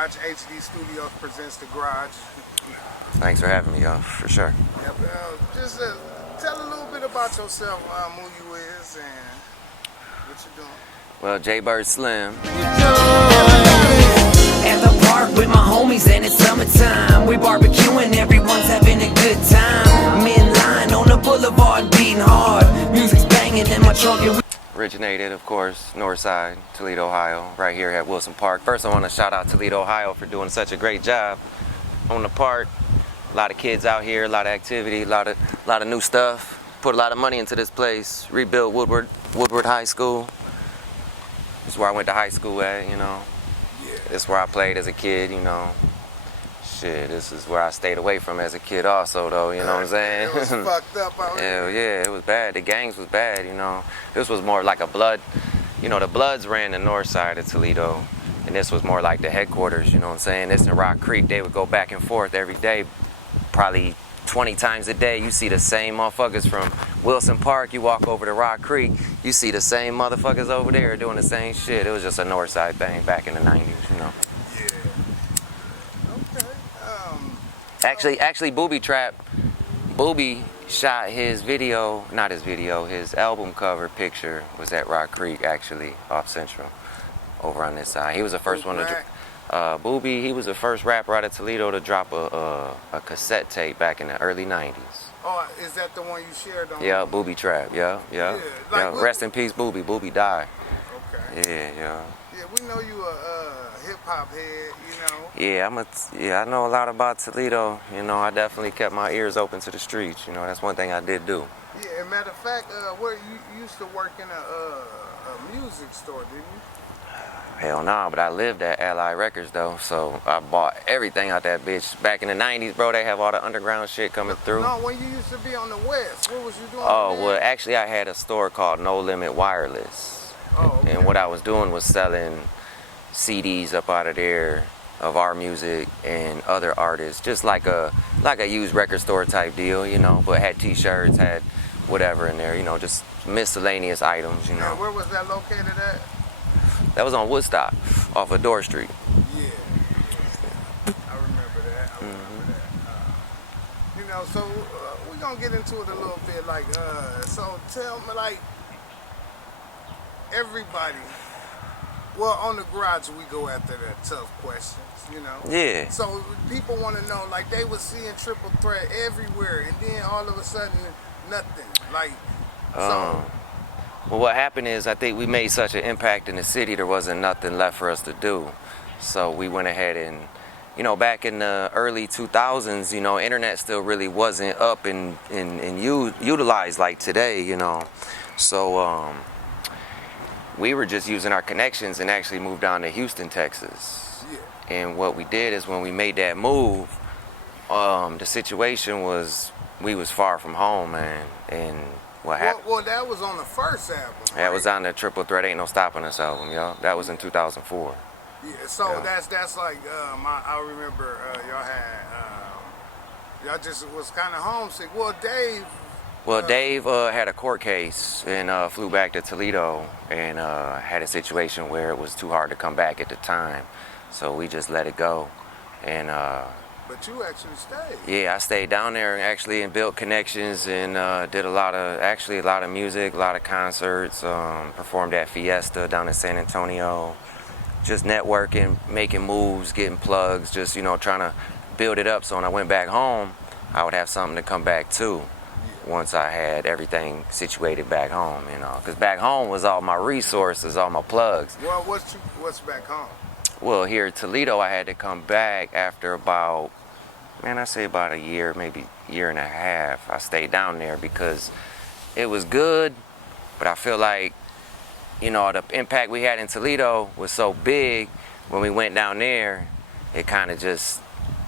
Garage. HD Studios presents The Garage. Thanks for having me, y'all, for sure. Yep, just tell a little bit about yourself, who you is, and what you doing. Well, JayBird Slimm. At the park with my homies and it's summertime. We barbecuing, everyone's having a good time. Men lying on the boulevard beating hard. Music's banging in my trunk and we Originated, of course, north side, Toledo, Ohio, right here at Wilson Park. First, I want to shout out Toledo, Ohio for doing such a great job on the park. A lot of kids out here, a lot of activity, a lot of new stuff. Put a lot of money into this place. Rebuilt Woodward High School. This is where I went to high school at, you know. Yeah. This is where I played as a kid, you know. Shit, this is where I stayed away from as a kid also, though, you know what I'm saying? It was fucked up out here. Hell yeah, it was bad. The gangs was bad, you know. This was more like a blood, you know, the Bloods ran the north side of Toledo, and this was more like the headquarters, you know what I'm saying? This in Rock Creek, they would go back and forth every day, probably 20 times a day. You see the same motherfuckers from Wilson Park, you walk over to Rock Creek, you see the same motherfuckers over there doing the same shit. It was just a north side thing back in the 90s, you know. Actually, Booby shot his video, not his video, his album cover picture was at Rock Creek, actually, off Central, over on this side. He was the first one to, Booby, he was the first rapper out of Toledo to drop a cassette tape back in the early 90s. Oh, is that the one you shared on? Yeah, Booby Trap, yeah. Like Rest in peace, Booby. Booby died. Okay. Yeah. Yeah, we know you a hip-hop head, you know. Yeah, I know a lot about Toledo. You know, I definitely kept my ears open to the streets. You know, that's one thing I did do. Yeah, and matter of fact, where you used to work in a music store, didn't you? Hell no, but I lived at Ally Records though, so I bought everything out that bitch. Back in the 90s, bro, they have all the underground shit coming through. No, when you used to be on the west, what was you doing? Oh, well, actually I had a store called No Limit Wireless. Oh, okay. And what I was doing was selling CDs up out of there of our music and other artists, just like a used record store type deal, you know, but had t-shirts, had whatever in there, you know, just miscellaneous items, you know. And where was that located at? That was on Woodstock, off of Door Street. Yeah. I remember that. You know, so we're going to get into it a little bit. Like, so tell me, like, everybody, well, on The Garage, we go after the tough questions, you know? Yeah. So people want to know, like, they were seeing Triple Threat everywhere, and then all of a sudden, nothing. Like, so... Well, what happened is I think we made such an impact in the city, there wasn't nothing left for us to do. So we went ahead and, you know, back in the early 2000s, you know, internet still really wasn't up and utilized like today, you know. So we were just using our connections and actually moved down to Houston, Texas. Yeah. And what we did is when we made that move, the situation was we was far from home, man, and what happened? Well, that was on the first album, right? That was on the Triple Threat Ain't No Stopping Us album, yo. That was in 2004. Yeah, so Yeah. that's like, I remember y'all had, y'all just was kind of homesick. Well, Dave... Well, Dave had a court case and flew back to Toledo and had a situation where it was too hard to come back at the time. So we just let it go. And but you actually stayed. yeah, I stayed down there actually and built connections and did a lot of music, a lot of concerts, performed at Fiesta down in San Antonio, just networking, making moves, getting plugs, just, you know, trying to build it up so when I went back home, I would have something to come back to once I had everything situated back home, you know, because back home was all my resources, all my plugs. Well, what's back home? Well, here in Toledo, I had to come back after about, man, I say about a year, maybe year and a half. I stayed down there because it was good, but I feel like, you know, the impact we had in Toledo was so big. When we went down there, it kind of just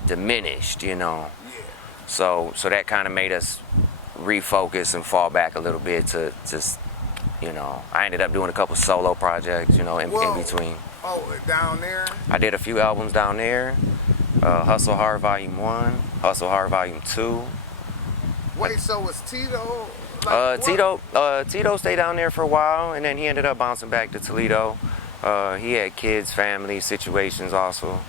diminished, you know. Yeah. So that kind of made us refocus and fall back a little bit to just, you know, I ended up doing a couple solo projects, you know, in between. Oh, down there? I did a few albums down there. Hustle Hard Volume 1, Hustle Hard Volume 2. Wait, so was Tito? Tito stayed down there for a while, and then he ended up bouncing back to Toledo. He had kids, family, situations also.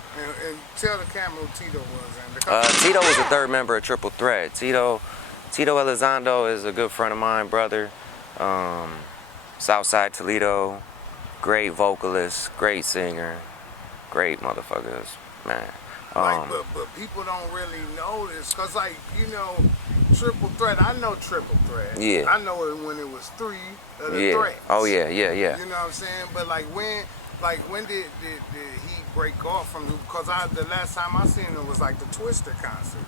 And tell the camera who Tito was. Tito was the third member of Triple Threat. Tito Elizondo is a good friend of mine, brother. Southside Toledo, great vocalist, great singer, great motherfuckers, man. But people don't really know this, cause like, you know, Triple Threat. I know Triple Threat. Yeah. I know it when it was 3 of the Yeah. threats. Oh yeah. You know what I'm saying? But like when did he break off from? Cause the last time I seen him was like the Twister concert.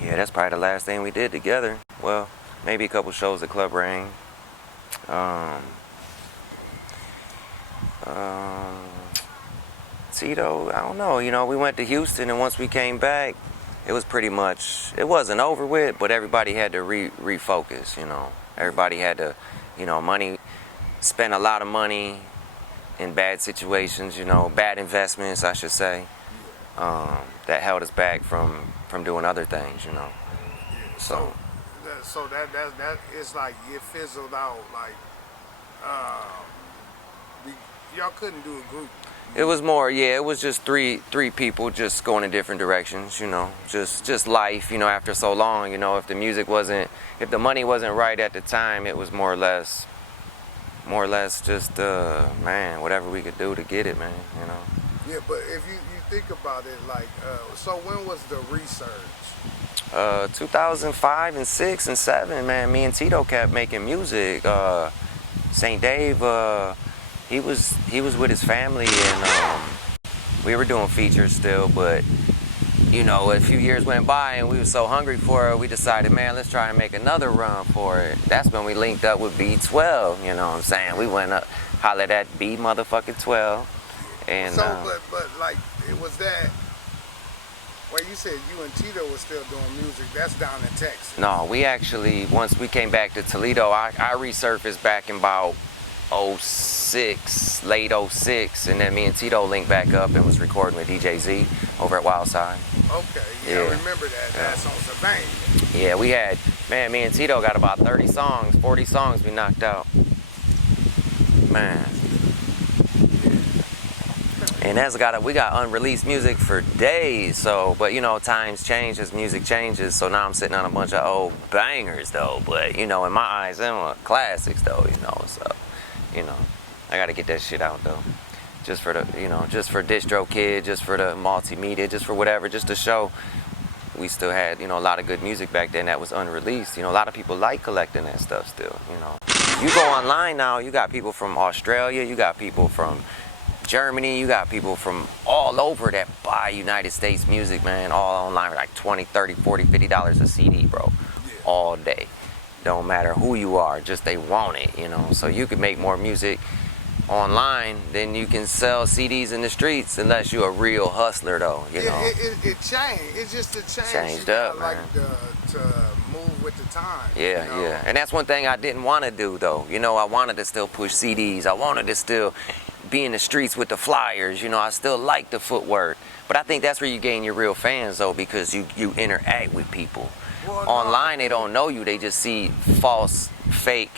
Yeah, that's probably the last thing we did together. Well, maybe a couple shows at Club Rain. Tito, I don't know. You know, we went to Houston, and once we came back, it was pretty much, it wasn't over with, but everybody had to refocus, you know. Everybody had to, you know, spend a lot of money in bad situations, you know, bad investments, I should say, that held us back from doing other things, you know. So that it's like it fizzled out. Like y'all couldn't do a group. it was more, yeah, it was just three people just going in different directions, you know, just life, you know, after so long, you know, if the money wasn't right at the time, it was more or less just, man, whatever we could do to get it, man, you know. Yeah, but if you think about it, like, so when was the research? 2005 and 6 and 7, man, me and Tito kept making music. St. Dave, he was with his family, and we were doing features still, but you know, a few years went by and we were so hungry for it, we decided, man, let's try and make another run for it. That's when we linked up with B12, you know what I'm saying? We went up, hollered at B motherfucking 12. And so, but like, it was that, well, you said you and Tito was still doing music, that's down in Texas. No, we actually, once we came back to Toledo, I resurfaced back in about 06, late 06, and then me and Tito linked back up and was recording with DJ Z over at Wildside. Okay, yeah, I remember that. Yeah. That song's a bang. Yeah, we had, man, me and Tito got about 30 songs, 40 songs we knocked out. Man. And we got unreleased music for days, so, but you know, times change as music changes, so now I'm sitting on a bunch of old bangers though, but you know, in my eyes, them are classics though, you know, so, you know, I gotta get that shit out though. Just for the, you know, just for DistroKid, just for the multimedia, just for whatever, just to show we still had, you know, a lot of good music back then that was unreleased. You know, a lot of people like collecting that stuff still, you know. You go online now, you got people from Australia, you got people from Germany, you got people from all over that buy United States music, man, all online, like $20, $30, $40, $50 a CD, bro, all day. Don't matter who you are, just they want it, you know. So you could make more music online than you can sell CDs in the streets, unless you're a real hustler, though, you know. It changed. It's just a change. Changed up, like man. to move with the time. Yeah, you know? yeah. And that's one thing I didn't want to do, though. You know, I wanted to still push CDs. I wanted to still be in the streets with the flyers. You know, I still like the footwork. But I think that's where you gain your real fans, though, because you interact with people. Well, online, they don't know you. They just see false, fake.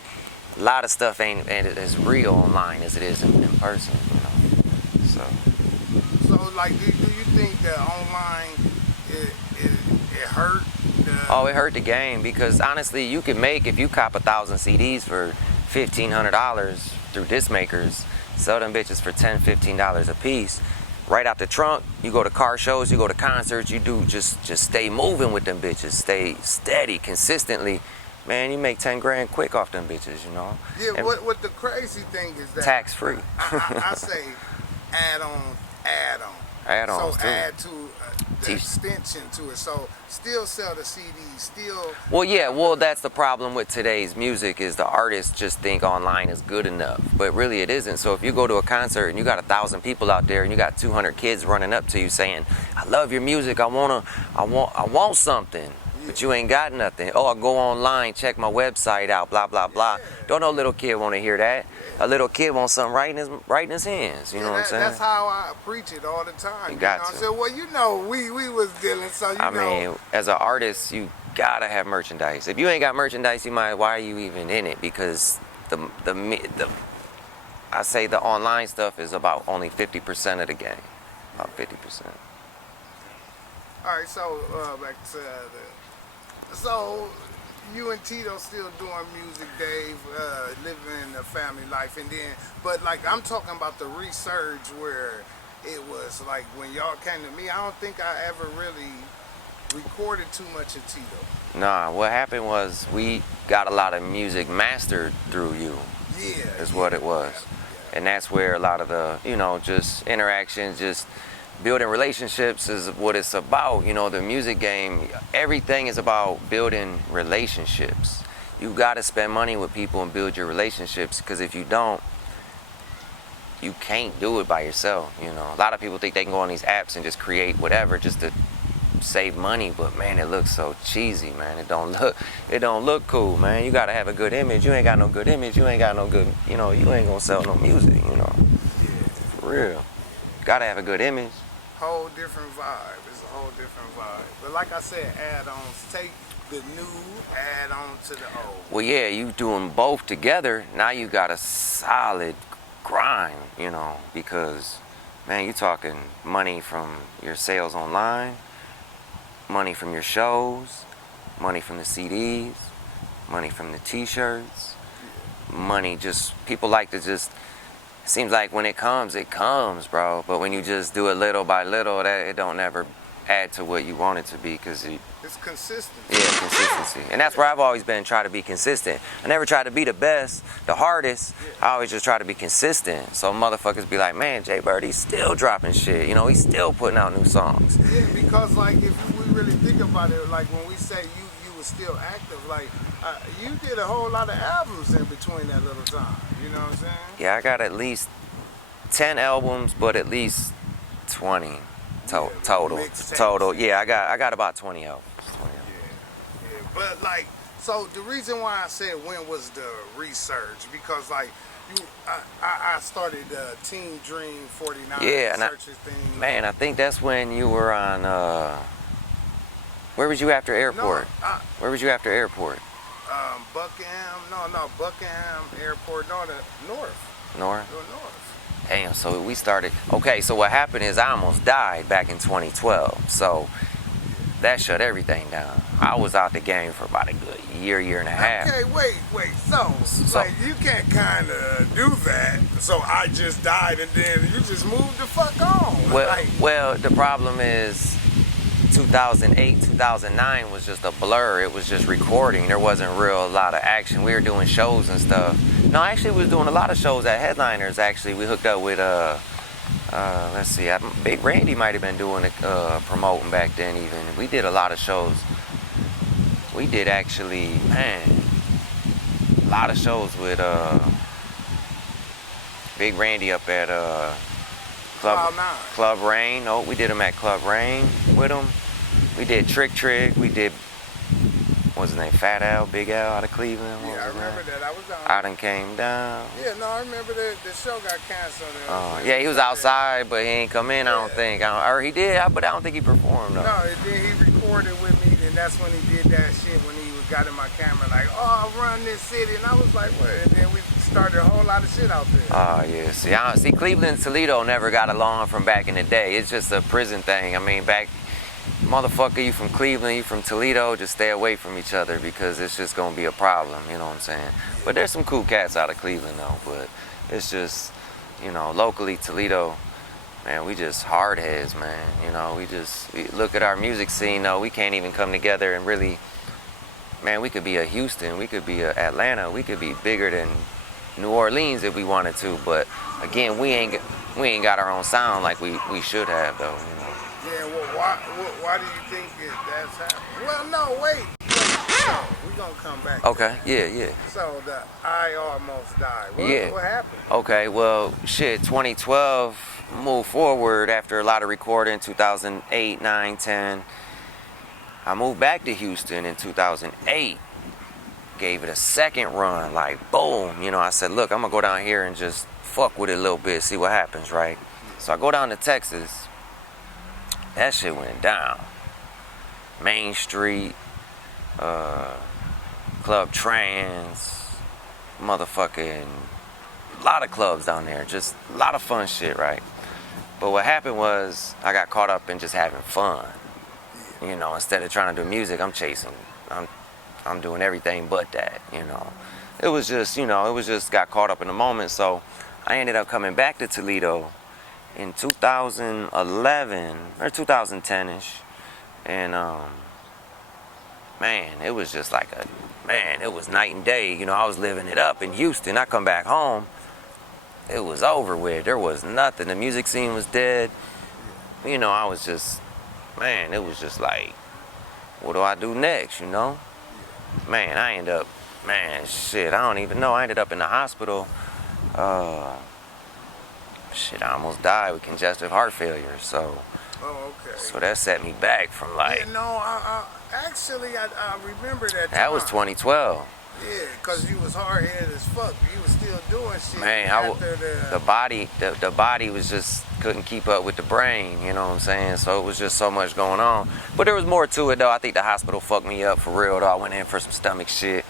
A lot of stuff ain't as real online as it is in person, you know. So like, do you think that online it hurt? Oh, it hurt the game, because honestly, you could make, if you cop 1,000 CDs for $1,500 through disc makers, sell them bitches for $10, $15 a piece. Right out the trunk, you go to car shows, you go to concerts, you do just stay moving with them bitches, stay steady, consistently. Man, you make 10 grand quick off them bitches, you know. Yeah, and what the crazy thing is that tax free. I say add on. Add-ons so too. Add to the extension to it. So still sell the CDs, still. Well, yeah, well, that's the problem with today's music, is the artists just think online is good enough, but really it isn't. So if you go to a concert and you got 1,000 people out there and you got 200 kids running up to you saying, "I love your music, I want something." But you ain't got nothing. Oh, I go online, check my website out, blah, blah, blah. Don't no little kid want to hear that. A little kid wants something right in his hands. You know what I'm saying? That's how I preach it all the time. You got to. I said, well, you know, we was dealing, so you know. I mean, as an artist, you gotta have merchandise. If you ain't got merchandise, why are you even in it? Because the I say the online stuff is about only 50% of the game. About 50%. All right, so back to so you and Tito still doing music, Dave, living a family life, and then, but like I'm talking about the resurge where it was like when y'all came to me. I don't think I ever really recorded too much of Tito. Nah, what happened was we got a lot of music mastered through you. Yeah, Is what it was. And that's where a lot of the, you know, just interactions, just building relationships is what it's about. You know, the music game, everything is about building relationships. You got to spend money with people and build your relationships, because if you don't, you can't do it by yourself. You know, a lot of people think they can go on these apps and just create whatever just to save money, but man, it looks so cheesy, man. It don't look cool, man. You gotta have a good image. You ain't got no good image, you ain't got no good, you know, you ain't gonna sell no music, you know. Yeah. For real. Gotta have a good image. Whole different vibe. It's a whole different vibe. But like I said, add-ons. Take the new, add on to the old. Well, yeah, you doing both together. Now you got a solid grind, you know, because man, you talking money from your sales online, money from your shows, money from the CDs, money from the t-shirts, money just, people like to just, it seems like when it comes, bro. But when you just do it little by little, that it don't never add to what you want it to be, because it's consistent. Yeah, consistency. And that's where I've always been, try to be consistent. I never try to be the best, the hardest. I always just try to be consistent. So motherfuckers be like, man, JayBird, he's still dropping shit. You know, he's still putting out new songs. Yeah, because like if we really think about it, like when we say you were still active, like you did a whole lot of albums in between that little time. You know what I'm saying? Yeah, I got at least 10 albums, but at least 20 total. Yeah, I got about 20 albums. Yeah. But like, so the reason why I said when was the research, because like I started Team Dream 49 researches thing. Man, I think that's when you were on. Where was you after Airport? No, where was you after Airport? Buckingham Airport, North. North. Damn, so we started, okay, so what happened is I almost died back in 2012, so that shut everything down. I was out the game for about a good year and a half. Okay, wait, so like you can't kind of do that, so I just died and then you just moved the fuck on. Well, the problem is 2008, 2009 was just a blur. It was just recording. There wasn't a lot of action. We were doing shows and stuff. No, actually, we was doing a lot of shows at Headliners. Actually, we hooked up with let's see, Big Randy might have been doing promoting back then. Even we did a lot of shows. We did actually, man, a lot of shows with Big Randy up at Club Rain. Oh, we did them at Club Rain with him. We did Trick. We did, what's his name? Fat Al, Big Al out of Cleveland. Yeah, I remember that. I was down. I done came down. Yeah, no, I remember the show got canceled. Yeah, he was outside, but he ain't come in, I don't think. Or he did, but I don't think he performed, though. No, and then he recorded with me, and that's when he did that shit, when he got in my camera, like, oh, I'll run this city. And I was like, what? And then we started a whole lot of shit out there. Oh, yeah. See, Cleveland and Toledo never got along from back in the day. It's just a prison thing. I mean, motherfucker, you from Cleveland, you from Toledo, just stay away from each other, because it's just gonna be a problem, you know what I'm saying? But there's some cool cats out of Cleveland though, but it's just, you know, locally Toledo, man, we just hard heads, man. You know, we look at our music scene though, we can't even come together and really, man, we could be a Houston, we could be a Atlanta, we could be bigger than New Orleans if we wanted to, but again, we ain't got our own sound like we should have though, you know. Yeah, well, why do you think that's happening? Well, no, wait. So, we're going to come back. Okay, yeah. So, I almost died. What happened? Okay, well, shit, 2012 moved forward after a lot of recording, 2008, 9, 10. I moved back to Houston in 2008. Gave it a second run, like, boom. You know, I said, look, I'm going to go down here and just fuck with it a little bit, see what happens, right? So I go down to Texas. That shit went down. Main Street, Club Trans, motherfucking lot of clubs down there, just a lot of fun shit, right? But what happened was I got caught up in just having fun. You know, instead of trying to do music, I'm doing everything but that, you know. It was just, you know, got caught up in the moment. So I ended up coming back to Toledo in 2011 or 2010-ish. And, man, it was just like it was night and day. You know, I was living it up in Houston. I come back home, it was over with. There was nothing. The music scene was dead. You know, I was just, man, it was just like, what do I do next, you know? Man, I ended up, shit, I don't even know. I ended up in the hospital. Shit, I almost died with congestive heart failure. So, okay. So that set me back from like. Yeah, no, actually, I remember that time. That was 2012. Yeah, because you was hard-headed as fuck. You was still doing shit. Man, the body was just couldn't keep up with the brain, you know what I'm saying? So it was just so much going on. But there was more to it, though. I think the hospital fucked me up for real, though. I went in for some stomach shit,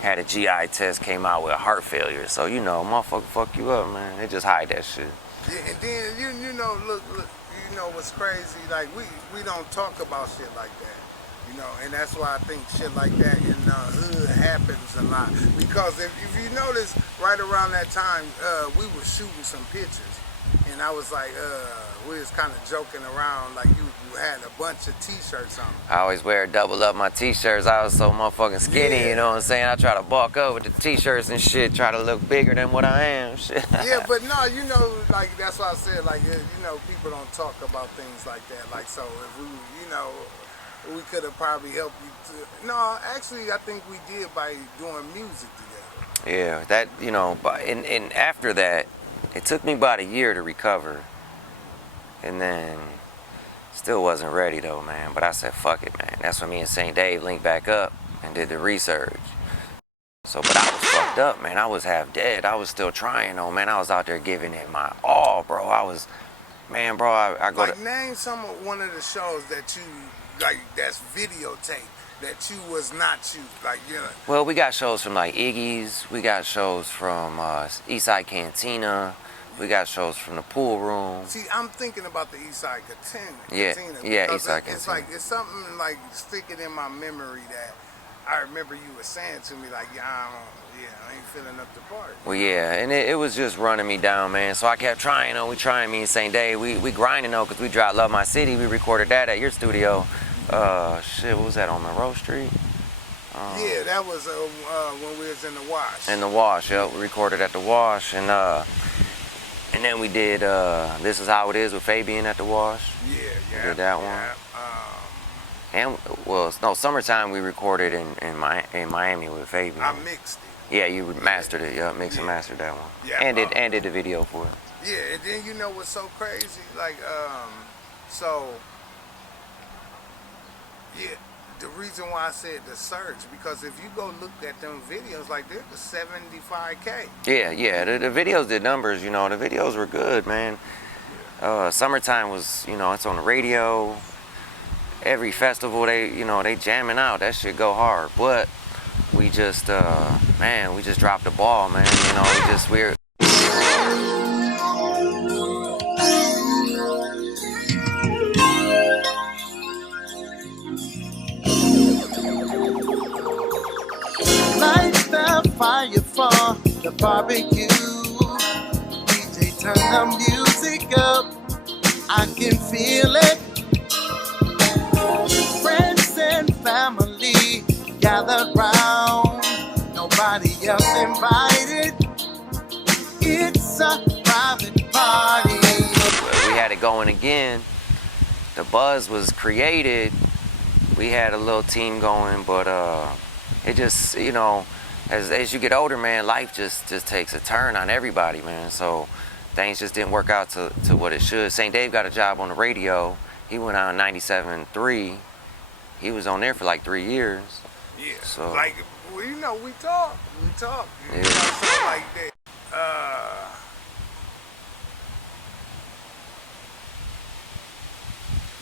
had a GI test, came out with a heart failure. So, you know, motherfucker fuck you up, man. They just hide that shit. Yeah, and then, you know, look, you know what's crazy? Like, we don't talk about shit like that. You know, and that's why I think shit like that in the hood happens a lot. Because if you notice, right around that time, we were shooting some pictures. And I was like, we was kind of joking around, like you had a bunch of t-shirts on. I always double up my t-shirts. I was so motherfucking skinny, yeah. You know what I'm saying? I try to bulk up with the t-shirts and shit, try to look bigger than what I am, shit. Yeah, but no, you know, like, that's why I said, like, you know, people don't talk about things like that. Like, so if we, you know, we could have probably helped you to, no, actually, I think we did by doing music together. Yeah, that, you know, and after that, it took me about a year to recover. And then, still wasn't ready though, man. But I said, fuck it, man. That's when me and St. Dave linked back up and did the research. So, but I was fucked up, man. I was half dead. I was still trying though, man. I was out there giving it my all, bro. I was, man, bro, I go like, name one of the shows that you, like, that's videotape, that you was not you, like, you know. Well, we got shows from like Iggy's. We got shows from Eastside Cantina. We got shows from the pool room. See, I'm thinking about the Eastside Cantina. Yeah, Eastside Cantina. It's like, it's something like sticking in my memory that I remember you were saying to me, like, I ain't feeling up to part. Well, yeah, and it was just running me down, man. So I kept trying, we trying, me and St. Dave. We grinding, though, because we dropped Love My City. We recorded that at your studio. Shit, what was that, on Monroe Street? Yeah, that was when we was in the Wash. In the Wash, yep. We recorded at the Wash, and then we did This Is How It Is with Fabian at the Wash. Yeah. We did that one. And, well, no, Summertime we recorded in Miami with Fabian. I mixed it. Yeah, you mastered it, yeah, mixed and mastered that one. Yeah. And did the video for it. Yeah, and then you know what's so crazy? Like, so, yeah, the reason why I said the search, because if you go look at them videos, like, they're the 75K. Yeah, the videos did numbers, you know, the videos were good, man. Summertime was, you know, it's on the radio. Every festival, they jamming out. That shit go hard. But we just, we just dropped the ball, man. You know, we're... Light the fire for the barbecue. DJ, turn the music up. I can feel it. Friends and family gather round. Nobody else invited. It's a private party. We had it going again. The buzz was created. We had a little team going, but it just, you know, as you get older, man, life just takes a turn on everybody, man. So things just didn't work out to what it should. St. Dave got a job on the radio. He went on 97.3. He was on there for like 3 years. Yeah. So, like, well, you know, we talk. Yeah. You know, so like that.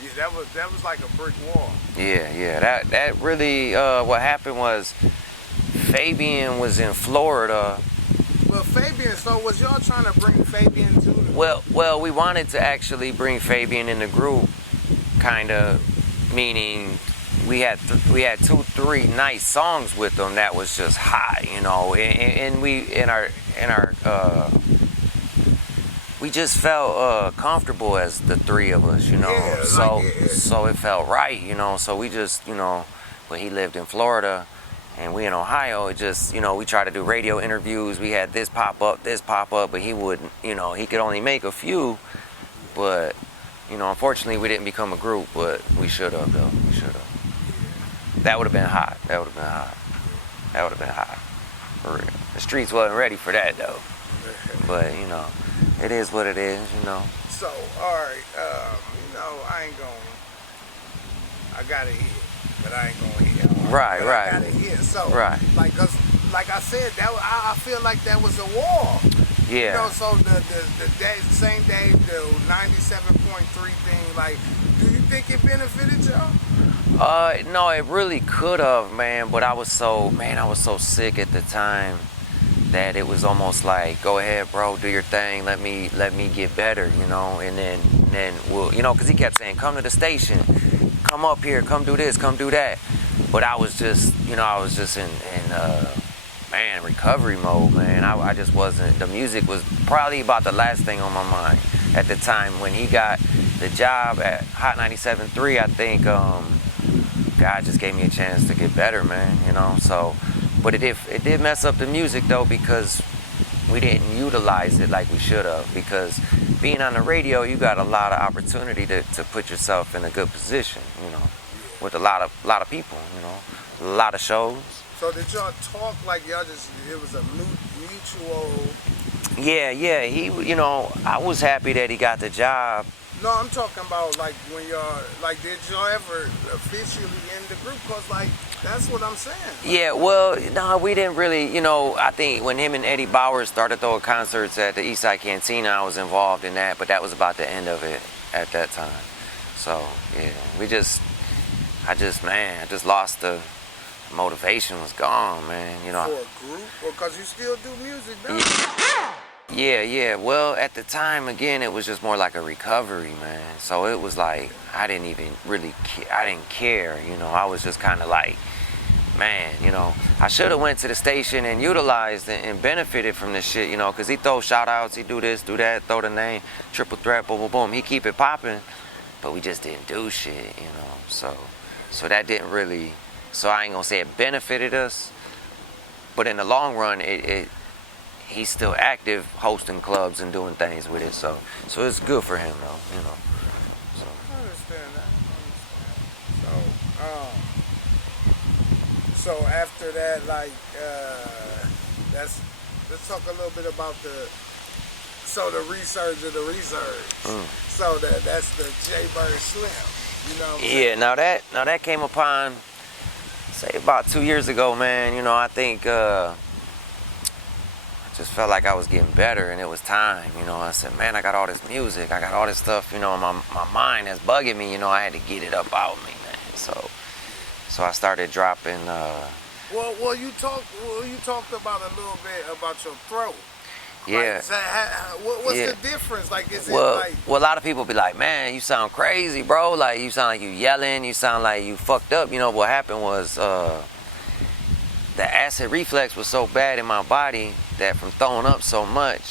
Yeah, that was like a brick wall. Yeah. That really, what happened was Fabian was in Florida Well, Fabian. So was y'all trying to bring Fabian to the? Well, we wanted to actually bring Fabian in the group, kind of, meaning we had 2-3 nice songs with him that was just hot, you know, and we just felt comfortable as the three of us, you know. Yeah, so it felt right, you know. So we just, you know, but he lived in Florida and we in Ohio. It just, you know, we tried to do radio interviews. We had this pop up, but he wouldn't, you know, he could only make a few. But, you know, unfortunately we didn't become a group, but we should have though. We should have. That would have been hot. That would have been hot. For real. The streets wasn't ready for that though. But, you know, it is what it is, you know. So, alright, you know, I got a hit, but I ain't gonna hit. Right. I got a hit. So, right. Like, cause, like I said, I feel like that was a wall. Yeah. You know, so the day, same day, the 97.3 thing, like, do you think it benefited y'all? No, it really could have, man, but I was so sick at the time that it was almost like, go ahead, bro, do your thing, let me get better, you know, and then we'll, you know, because he kept saying, come to the station, come up here, come do this, come do that. But I was just, you know, in recovery mode, man. I just wasn't, the music was probably about the last thing on my mind at the time. When he got the job at Hot 97.3, I think God just gave me a chance to get better, man, you know, so. But it did mess up the music though, because we didn't utilize it like we should have. Because being on the radio, you got a lot of opportunity to put yourself in a good position, you know, with a lot of people, you know, a lot of shows. So did y'all talk like y'all just, it was a mutual? Yeah. He, you know, I was happy that he got the job. No, I'm talking about like when y'all, like, did y'all ever officially end the group? Cause like, that's what I'm saying. Yeah, well, no, we didn't really, you know, I think when him and Eddie Bowers started throwing concerts at the Eastside Cantina, I was involved in that, but that was about the end of it at that time. So, yeah, I just lost the motivation, was gone, man, you know. For a group? Or cause you still do music now? Yeah. Well, at the time, again, it was just more like a recovery, man. So it was like, I didn't even really I didn't care, you know. I was just kind of like, man, you know, I should have went to the station and utilized and benefited from this shit, you know, because he throw shout outs, he do this, do that, throw the name, triple threat, boom, boom, boom. He keep it popping, but we just didn't do shit, you know. So that didn't really, so I ain't gonna say it benefited us, but in the long run, he's still active, hosting clubs and doing things with it. So it's good for him, though, you know. So. I understand that. So after that, like, let's talk a little bit about the resurge of the resurge. So that's the JayBird Slimm. You know what I'm saying? Yeah. Now that came upon, say, about 2 years ago, man. You know, I think. Just felt like I was getting better and it was time, you know. I said, man, I got all this music, I got all this stuff, you know, my mind is bugging me, you know. I had to get it up out of me, man. So I started dropping. Well, you talked about a little bit about your throat. Yeah. Like, so what's the difference? Like, is it like? Well, a lot of people be like, man, you sound crazy, bro. Like, you sound like you yelling, you sound like you fucked up. You know, what happened was the acid reflux was so bad in my body that from throwing up so much,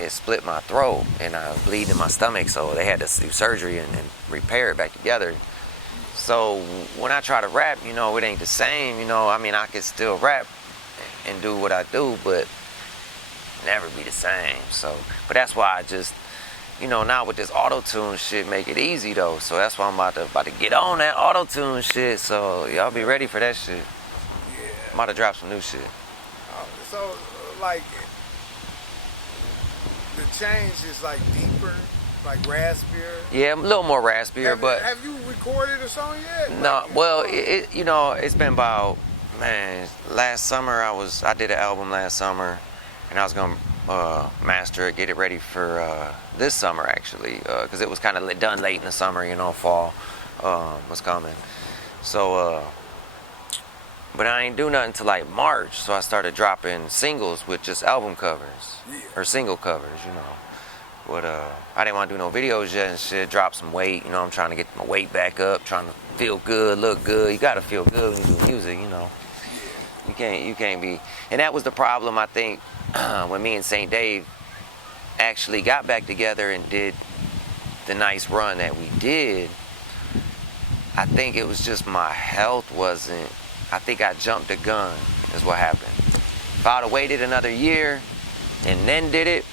it split my throat and I bleed in my stomach. So they had to do surgery and repair it back together. So when I try to rap, you know, it ain't the same. You know, I mean, I can still rap and do what I do, but never be the same. So, but that's why I just, you know, now with this auto-tune shit, make it easy though. So that's why I'm about to get on that auto-tune shit. So y'all be ready for that shit. Yeah. I'm about to drop some new shit. So, like, the change is like deeper, like raspier. Yeah, a little more raspier, but have you recorded a song yet? no. Like, Well, you know, it's been about, man, last summer I did an album last summer, and I was gonna master it, get it ready for this summer actually, because it was kind of done late in the summer, you know, fall was coming. So But I ain't do nothing until like March, so I started dropping singles with just album covers. Yeah. Or single covers, you know. But I didn't want to do no videos yet and shit, drop some weight, you know, I'm trying to get my weight back up, trying to feel good, look good. You gotta feel good when you do music, you know. You can't be, and that was the problem, I think, when me and St. Dave actually got back together and did the nice run that we did. I think it was just my health wasn't, I think I jumped the gun is what happened. If I'd have waited another year and then did it,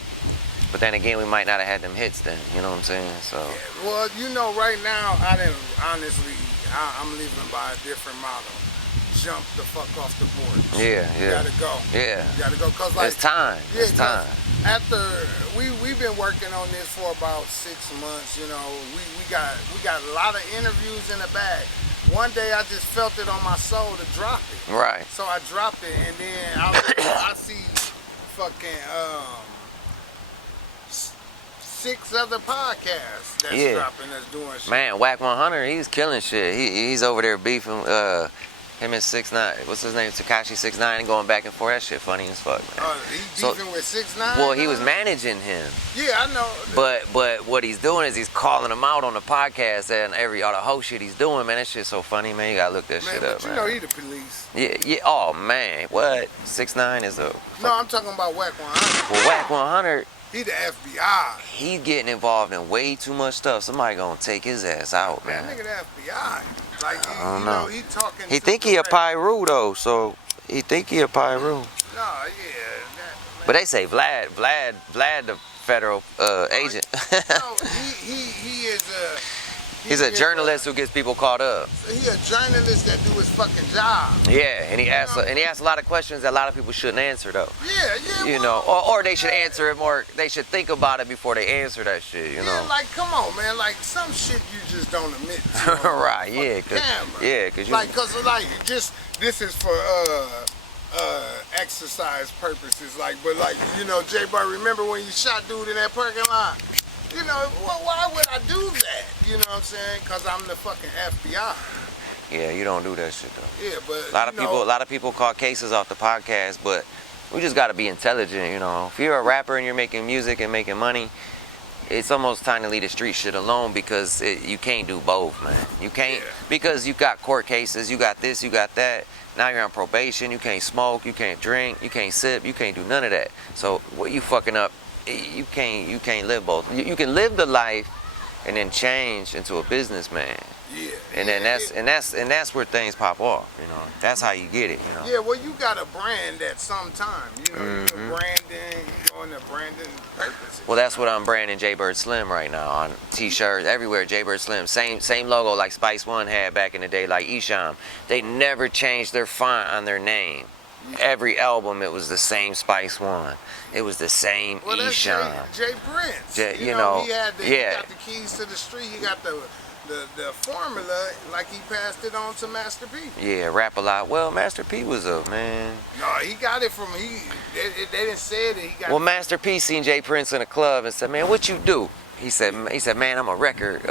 but then again, we might not have had them hits then, you know what I'm saying? So. Yeah, well, you know, right now, honestly, I'm living by a different model. Jump the fuck off the board. Yeah. You gotta go. Yeah. You gotta go, cause like it's time. Yeah, it's time. After we've been working on this for about 6 months, you know, we got a lot of interviews in the bag. One day I just felt it on my soul to drop it. Right. So I dropped it, and then I see fucking 6 other podcasts that's dropping, that's doing shit. Man, Whack 100, he's killing shit. He's over there beefing. Him and 6ix9ine, what's his name? Tekashi 6ix9ine, going back and forth. That shit funny as fuck, man. He's beefing with 6ix9ine? Well, he was managing him. Yeah, I know. But what he's doing is he's calling him out on the podcast and all the whole shit he's doing, man. That shit's so funny, man. You gotta look that shit up, man. You know he the police. Yeah. Oh man, what? 6ix9ine is a. No, I'm talking about Whack 100. Well, Whack 100. He the FBI. He's getting involved in way too much stuff. Somebody gonna take his ass out, man. Man, nigga the FBI. Like, I don't know. He talking. He think he a Pyru though, so he think he a Pyru. No, yeah. But they say Vlad the federal agent. No, he is a. He's a journalist who gets people caught up. He a journalist that do his fucking job. Yeah, and he asks a lot of questions that a lot of people shouldn't answer though. Yeah. You know, or they should answer it more. They should think about it before they answer that shit. You know. Like come on, man. Like some shit you just don't admit to. Right. Yeah. Cause you. Like just this is for exercise purposes. Like, but like you know, JayBird, remember when you shot dude in that parking lot? You know, well, why would I do that? You know what I'm saying? Because I'm the fucking FBI. Yeah, you don't do that shit though. Yeah, but a lot of people call cases off the podcast, but we just gotta be intelligent, you know. If you're a rapper and you're making music and making money, it's almost time to leave the street shit alone because you can't do both, man. You can't because you got court cases, you got this, you got that. Now you're on probation, you can't smoke, you can't drink, you can't sip, you can't do none of that. So what you fucking up? You can't live both. You can live the life and then change into a businessman. Yeah. And then that's where things pop off, you know. That's how you get it, you know. Yeah, well you got a brand at some time. You know, you're branding, you go into branding purposes. Well, that's what I'm branding JayBird Slimm right now on t-shirts everywhere. JayBird Slimm, same logo like Spice One had back in the day, like Esham. They never changed their font on their name. Every album, it was the same Spice One. It was the same Esham. Jay Prince. You know, he got the keys to the street. He got the formula, like he passed it on to Master P. Yeah, Rap a Lot. Well, Master P was a man. No, he got it from they didn't say it. He got. Well, Master P seen Jay Prince in a club and said, "Man, what you do?" He said, "Man, I'm a record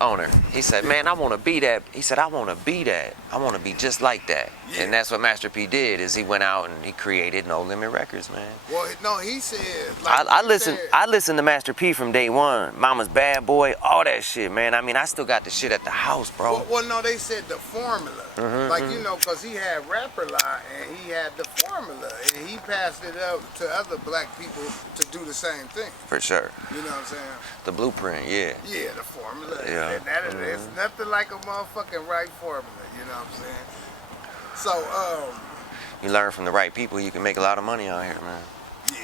owner." He said, "Man, I want to be that." He said, "I want to be that. I want to be just like that." Yeah. And that's what Master P did. Is he went out and he created No Limit Records, man. Well, no, he said. Like I listened to Master P from day one. Mama's Bad Boy, all that shit, man. I mean, I still got the shit at the house, bro. Well, no, they said the formula. You know, because he had Rap a Lot and he had the formula, and he passed it up to other black people to do the same thing. For sure. You know what I'm saying? The blueprint, yeah. Yeah, the formula. Yeah. And it's nothing like a motherfucking right formula. You know what I'm saying? So, you learn from the right people, you can make a lot of money out here, man. Yeah.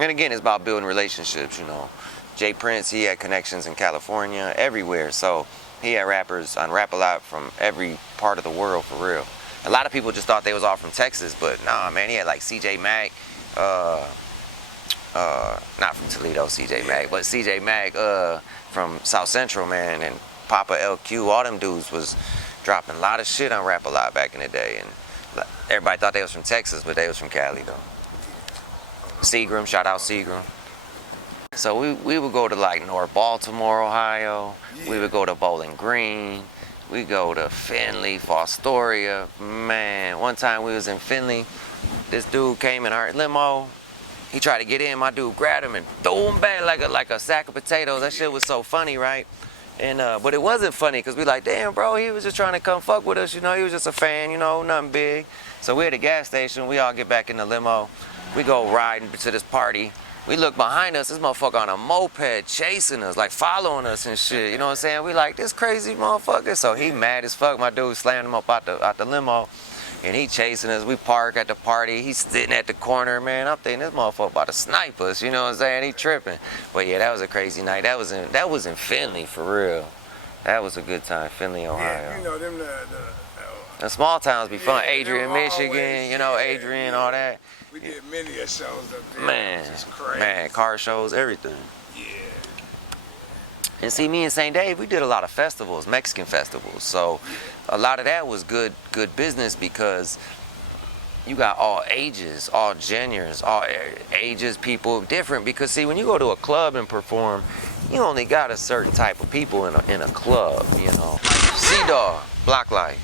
And again, it's about building relationships, you know. Jay Prince, he had connections in California, everywhere. So he had rappers on Rap a Lot from every part of the world, for real. A lot of people just thought they was all from Texas, but nah, man, he had like CJ Mack, not from Toledo, CJ Mack, but CJ Mack from South Central, man, and Papa LQ, all them dudes was dropping a lot of shit on Rap a Lot back in the day, and everybody thought they was from Texas, but they was from Cali though. Seagram, shout out Seagram. So we would go to like North Baltimore, Ohio. Yeah. We would go to Bowling Green. We go to Findlay, Fostoria. Man, one time we was in Findlay. This dude came in our limo. He tried to get in. My dude grabbed him and threw him back like a sack of potatoes. That shit was so funny, right? And but it wasn't funny because we like, damn, bro, he was just trying to come fuck with us. You know, he was just a fan. You know, nothing big. So we're at the gas station. We all get back in the limo. We go riding to this party. We look behind us, this motherfucker on a moped chasing us, like following us and shit. You know what I'm saying? We like, this crazy motherfucker. So he mad as fuck. My dude slammed him up out the limo. And he chasing us. We park at the party. He's sitting at the corner, man. I'm thinking this motherfucker about to snipe us. You know what I'm saying? He tripping. But yeah, that was a crazy night. That was in Findlay for real. That was a good time, Findlay, Ohio. Yeah, you know them the small towns be fun. Adrian, Michigan. Always, you know, Adrian, all that. We did many of shows up there. Man, which is crazy. man, car shows, everything. Yeah. And see, me and St. Dave, we did a lot of festivals, Mexican festivals. So a lot of that was good business because you got all ages, all genders, all ages, people different. Because see, when you go to a club and perform, you only got a certain type of people in a club, you know. Sea-Dog, Blocklight.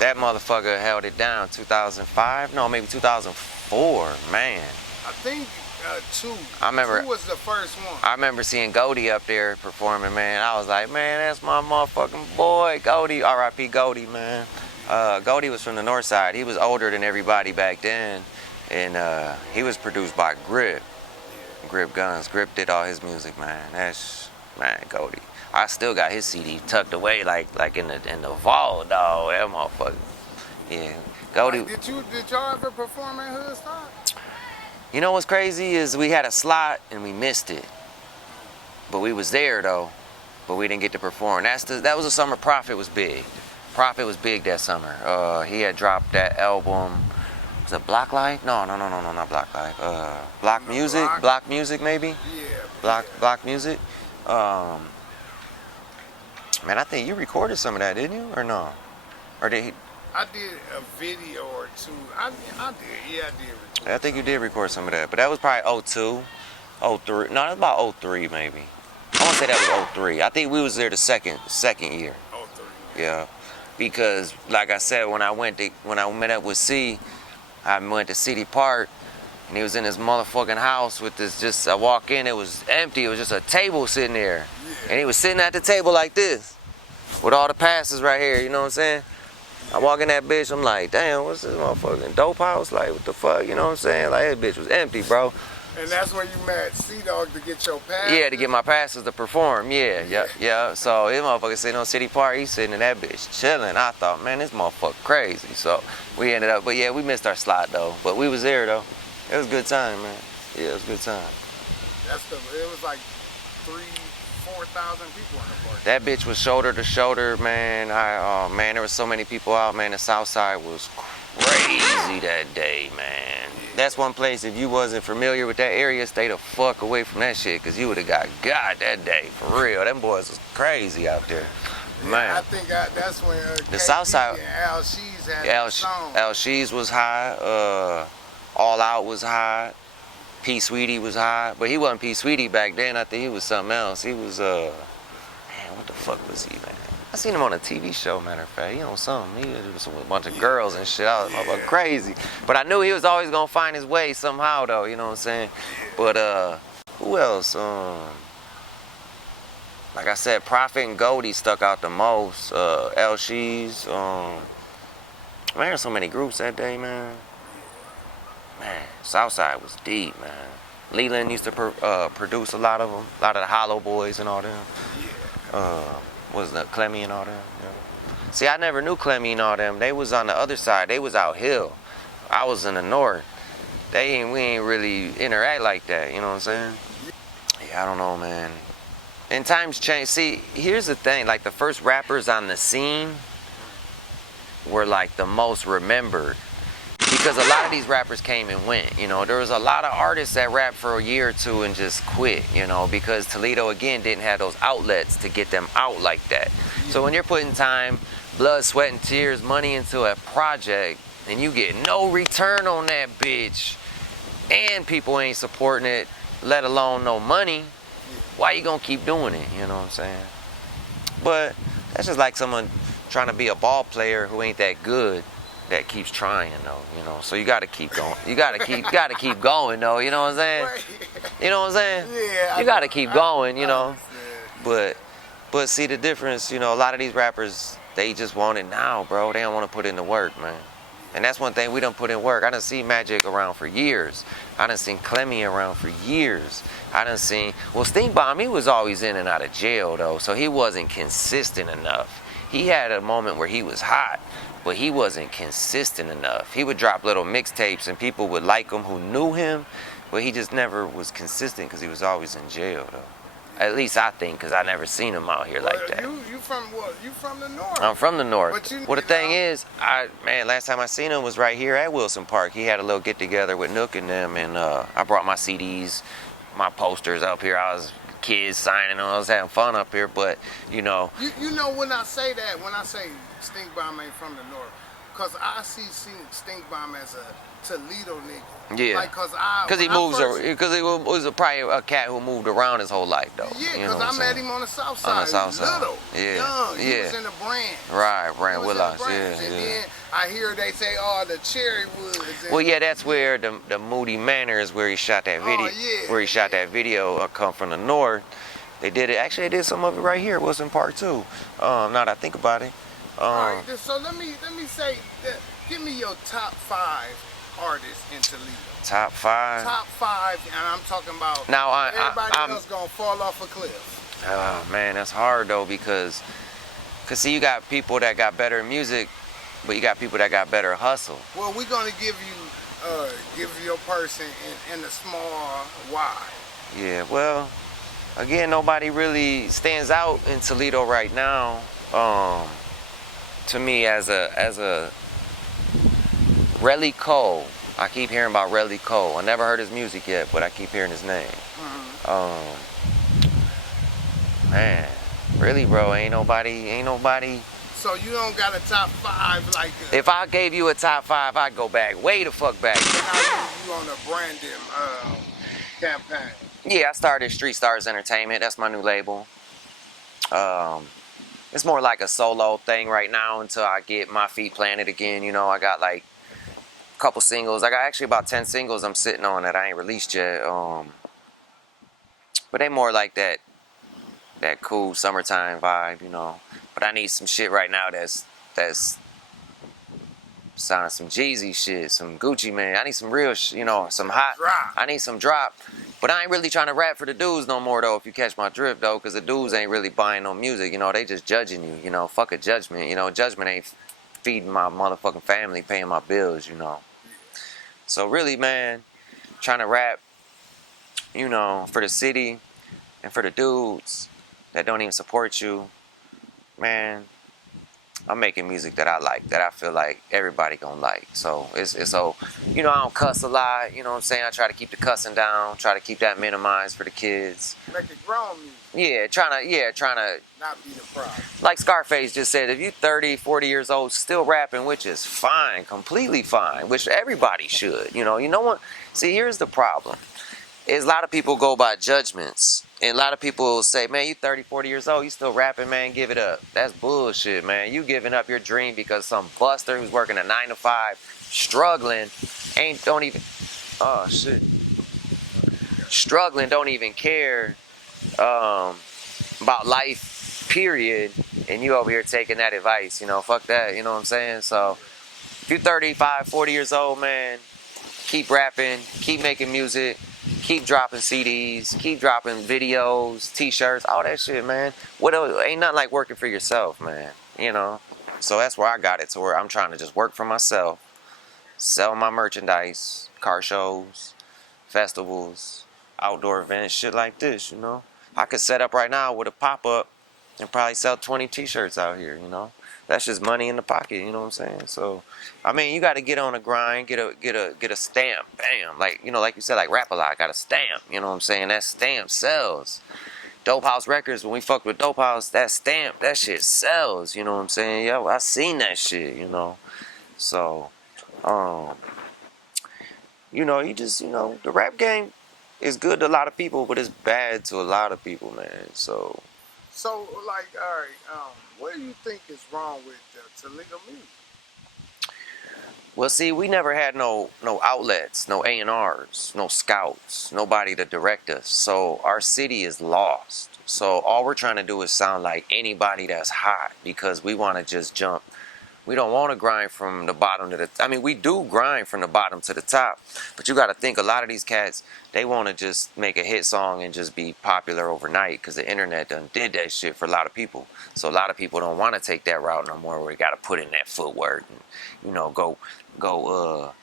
That motherfucker held it down 2005, no, maybe 2004, man. I think two. I remember. Two was the first one. I remember seeing Goldie up there performing, man. I was like, man, that's my motherfucking boy, Goldie. R.I.P. Goldie, man. Goldie was from the north side. He was older than everybody back then, and he was produced by Grip Guns. Grip did all his music, man. That's, man, Goldie. I still got his CD tucked away like in the vault, dog. That motherfucker. Yeah, Goldie. Did y'all ever perform at Hoodstock? You know what's crazy is we had a slot and we missed it. But we was there though, but we didn't get to perform. That was the summer Prophet was big. Prophet was big that summer. He had dropped that album. Was it Block Life? No, not Block Life. Block Music? Block Music maybe? Yeah. Block Music. Man, I think you recorded some of that, didn't you? Or no? Or did he? I did a video or two. I did. Yeah, I did record. I think you did record some of that. But that was probably 02, 03. No, it was about 03 maybe. I want to say that was 03. I think we was there the second year. 03. Yeah. Because like I said, when I met up with C, I went to City Park and he was in his motherfucking house with this I walk in, it was empty, it was just a table sitting there. Yeah. And he was sitting at the table like this. With all the passes right here, you know what I'm saying? I walk in that bitch, I'm like, damn, what's this motherfucking dope house? Like, what the fuck, you know what I'm saying? Like, that bitch was empty, bro. And that's when you met C-Dog to get your pass? Yeah, to get my passes to perform, yeah. So this motherfucker sitting on City Park, he's sitting in that bitch chilling. I thought, man, this motherfucker crazy. So we ended up, but yeah, we missed our slot though. But we was there though. It was a good time, man. Yeah, it was a good time. It was like 4,000 people in the park. That bitch was shoulder to shoulder, man. Man, there was so many people out, man. The South Side was crazy that day, man. That's one place, if you wasn't familiar with that area, stay the fuck away from that shit, because you would have got that day, for real. Them boys was crazy out there. Man. Yeah, I think that's when the South Side, and Al Shees had the song. Al Shees was high, All Out was high, P. Sweetie was high, but he wasn't P. Sweetie back then. I think he was something else. He was, man, what the fuck was he, man? I seen him on a TV show, matter of fact. He on something. He was with a bunch of girls and shit. I was crazy. But I knew he was always gonna find his way somehow, though. You know what I'm saying? But who else? Like I said, Prophet and Goldie stuck out the most. L. Shees. Man, there's so many groups that day, man. Man, Southside was deep, man. Leland used to produce a lot of them. A lot of the Hollow Boys and all them. Was the Clemmy and all them? Yeah. See, I never knew Clemmy and all them. They was on the other side. They was out hill. I was in the north. We ain't really interact like that. You know what I'm saying? Yeah, I don't know, man. And times change. See, here's the thing. Like the first rappers on the scene were like the most remembered. Because a lot of these rappers came and went, you know. There was a lot of artists that rapped for a year or two and just quit, you know, because Toledo, again, didn't have those outlets to get them out like that. So when you're putting time, blood, sweat, and tears, money into a project, and you get no return on that bitch, and people ain't supporting it, let alone no money, why you gonna keep doing it, you know what I'm saying? But That's just like someone trying to be a ball player who ain't that good, that keeps trying though, you know. So you gotta keep going. You gotta keep going though, you know what I'm saying? You know what I'm saying? Yeah. You gotta keep going, you know. Understand. But see the difference, you know, a lot of these rappers, they just want it now, bro. They don't want to put in the work, man. And that's one thing, we done put in work. I done seen Magic around for years. I done seen Clemmy around for years. I done seen, well, Stink Bomb, he was always in and out of jail though, so he wasn't consistent enough. He had a moment where he was hot, but he wasn't consistent enough. He would drop little mixtapes and people would like him who knew him, but he just never was consistent because he was always in jail though. At least I think, because I never seen him out here like that. You from what? You from the north? I'm from the north. But Well, the thing is, last time I seen him was right here at Wilson Park. He had a little get together with Nook and them, and I brought my CDs, my posters up here. I was kids signing them. I was having fun up here, but you know. You know when I say that, when I say Stink Bomb ain't from the north, cause I see Stink Bomb as a Toledo nigga. Yeah. Like, cause he moves, because he was probably a cat who moved around his whole life though. Yeah, you know because I met him on the south side. On the south side. Little, Yeah. young. He Yeah. was in the brand. Right, Brand He was in Willox. the brands. Yeah, And yeah. then I hear they say, oh, the cherry woods. And Well, yeah, that's where the Moody Manor is where he shot that video. yeah, Where he shot that video, come from the north. They did it. Actually, they did some of it right here, Wilson Park too. Now that I think about it. All right, so let me say, give me your top 5 artists in Toledo. Top 5. Top 5, and I'm talking about Now, everybody I'm- else gonna fall off a cliff. Oh man, that's hard though because see, you got people that got better music, but you got people that got better hustle. Well, we're gonna give you your person in a small why. Yeah, well, again, nobody really stands out in Toledo right now. To me, as a Relly Cole, I keep hearing about Relly Cole. I never heard his music yet, but I keep hearing his name. Man, really, bro, ain't nobody. So you don't got a top 5 like If I gave you a top 5, I'd go back, way the fuck back. now you on the branding campaign. Yeah, I started Street Stars Entertainment. That's my new label. It's more like a solo thing right now until I get my feet planted again. You know, I got like a couple singles. I got actually about 10 singles I'm sitting on that I ain't released yet. But they more like that cool summertime vibe, you know. But I need some shit right now that's sounding some Jeezy shit, some Gucci Man. I need some real you know, some hot. Drop. I need some drop. But I ain't really trying to rap for the dudes no more though, if you catch my drift though, because the dudes ain't really buying no music, you know, they just judging you, you know, fuck a judgment, you know, judgment ain't feeding my motherfucking family, paying my bills, you know. So really, man, trying to rap, you know, for the city and for the dudes that don't even support you, man, I'm making music that I like, that I feel like everybody gonna like. So it's so, you know, I don't cuss a lot, you know what I'm saying? I try to keep the cussing down, try to keep that minimized for the kids. Make it grown music, Yeah, trying to, not be the problem. like Scarface just said, if you 30, 40 years old still rapping, which is fine, completely fine, which everybody should, you know what? See, here's the problem. Is a lot of people go by judgments. And a lot of people will say, man, you 30, 40 years old, you still rapping, man, give it up. That's bullshit, man. You giving up your dream because some buster who's working a 9 to 5, struggling, struggling, don't even care about life, period. And you over here taking that advice, you know, fuck that, you know what I'm saying? So if you're 35, 40 years old, man, keep rapping, keep making music, keep dropping CDs, keep dropping videos, t-shirts, all that shit, man. Ain't nothing like working for yourself, man, you know? So that's where I got it, to where I'm trying to just work for myself, sell my merchandise, car shows, festivals, outdoor events, shit like this, you know? I could set up right now with a pop-up and probably sell 20 t-shirts out here, you know? That's just money in the pocket, you know what I'm saying? So, I mean, you got to get on a grind, get a stamp, bam. Like, you know, like you said, like Rap A Lot, got a stamp, you know what I'm saying? That stamp sells. Dope House Records, when we fucked with Dope House, that stamp, that shit sells, you know what I'm saying? Yo, I seen that shit, you know? So, you know, the rap game is good to a lot of people, but it's bad to a lot of people, man. So, So, like, all right, what do you think is wrong with Toledo music? Well, see, we never had no outlets, no A&Rs, no scouts, nobody to direct us. So our city is lost. So all we're trying to do is sound like anybody that's hot because we want to just jump. We don't want to grind from the bottom to the. I mean, we do grind from the bottom to the top, but you got to think a lot of these cats, they want to just make a hit song and just be popular overnight because the internet done did that shit for a lot of people. So a lot of people don't want to take that route no more, where you got to put in that footwork and go. A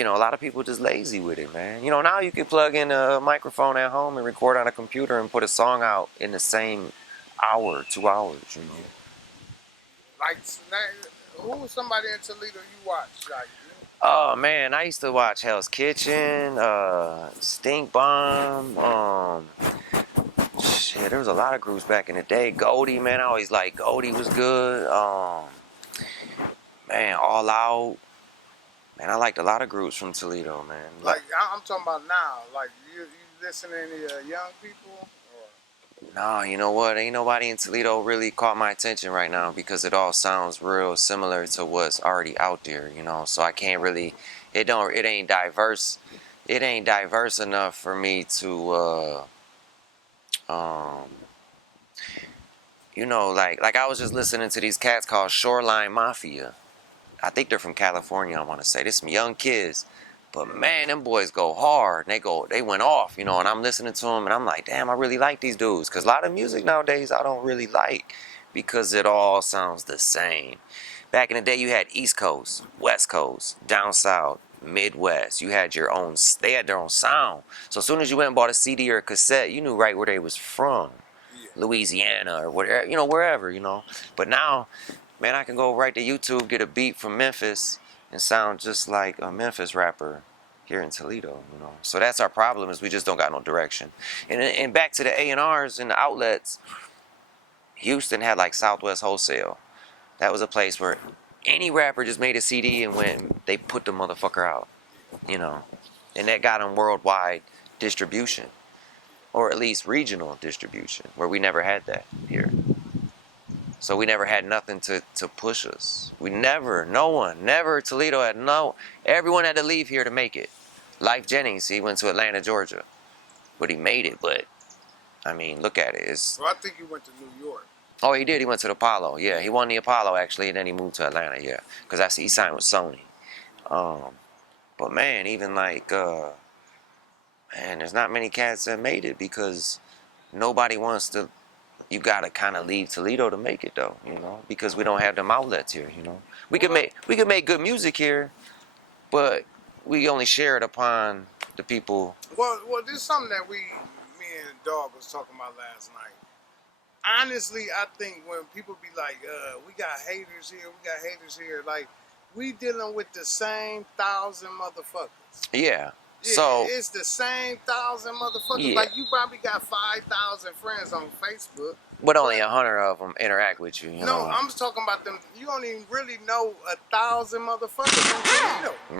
lot of people just lazy with it, man. Now you can plug in a microphone at home and record on a computer and put a song out in the same hour, 2 hours. Like, who was somebody in Toledo you watch? Like, Oh man, I used to watch Hell's Kitchen, Stink Bomb. Shit, there was a lot of groups back in the day. Goldie, man, I always liked Goldie, was good. Man, All Out. Man, I liked a lot of groups from Toledo, man. like I'm talking about now. Like, you listen to any young people? Or? No, you know what? Ain't nobody in Toledo really caught my attention right now because it all sounds real similar to what's already out there, So I can't really. It ain't diverse. It ain't diverse enough for me to. Like I was just listening to these cats called Shoreline Mafia. I think they're from California, I want to say. There's some young kids. But man, them boys go hard. They went off, and I'm listening to them and I'm like, damn, I really like these dudes. Because a lot of music nowadays I don't really like because it all sounds the same. Back in the day, you had East Coast, West Coast, down South, Midwest. You had they had their own sound. So as soon as you went and bought a CD or a cassette, you knew right where they was from. Yeah. Louisiana or whatever, wherever, But now, man, I can go right to YouTube, get a beat from Memphis, and sound just like a Memphis rapper here in Toledo, So that's our problem, is we just don't got no direction. And back to the A&Rs and the outlets, Houston had like Southwest Wholesale. That was a place where any rapper just made a CD and they put the motherfucker out, And that got them worldwide distribution, or at least regional distribution, where we never had that here. So we never had nothing to push us. Toledo had everyone had to leave here to make it. Life Jennings, he went to Atlanta, Georgia. But he made it, but, I mean, look at it. Well, I think he went to New York. Oh, he did. He went to the Apollo. Yeah, he won the Apollo, actually, and then he moved to Atlanta, yeah. Because he signed with Sony. But, man, even like, there's not many cats that made it because nobody wants to. You gotta kind of leave Toledo to make it, though, because we don't have them outlets here, We could make good music here, but we only share it upon the people. Well, this is something that me and Dog was talking about last night. Honestly, I think when people be like, we got haters here, like, we dealing with the same 1,000 motherfuckers. Yeah. Yeah, so it's the same 1,000 motherfuckers. Yeah. Like, you probably got 5,000 friends on Facebook. But only 100 of them interact with you, No, I'm just talking about them. You don't even really know 1,000 motherfuckers in Toledo. Right.